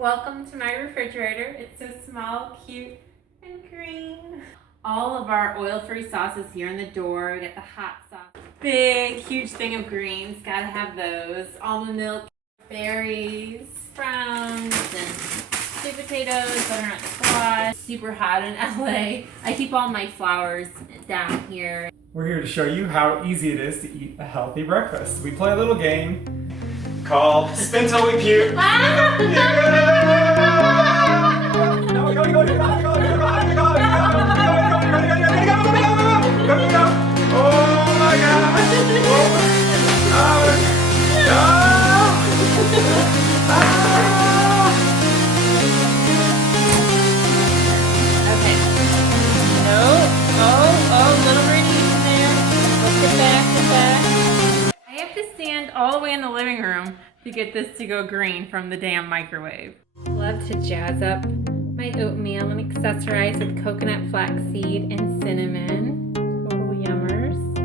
Welcome to my refrigerator. It's so small, cute, and green. All of our oil-free sauces here in the door. We got the hot sauce. Big, huge thing of greens. Gotta have those. Almond milk, berries, browns, and sweet potatoes, butternut squash. Super hot in LA. I keep all my flowers down here. We're here to show you how easy it is to eat a healthy breakfast. We play a little game called Spin Till We Puke. Oh my Okay. No. Oh, little radiation there. Let's get back. I have to stand all the way in the living room to get this to go green from the damn microwave. Love to jazz up my oatmeal and accessorize with coconut flaxseed and cinnamon. Total yummers.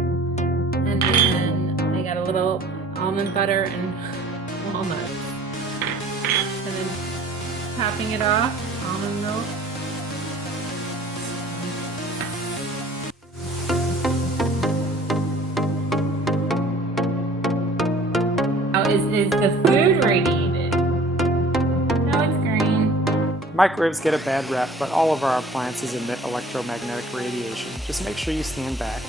And then I got a little almond butter and walnuts. And then topping it off, almond milk. Is the food radiated? No, it's green. Microwaves get a bad rep, but all of our appliances emit electromagnetic radiation. Just make sure you stand back.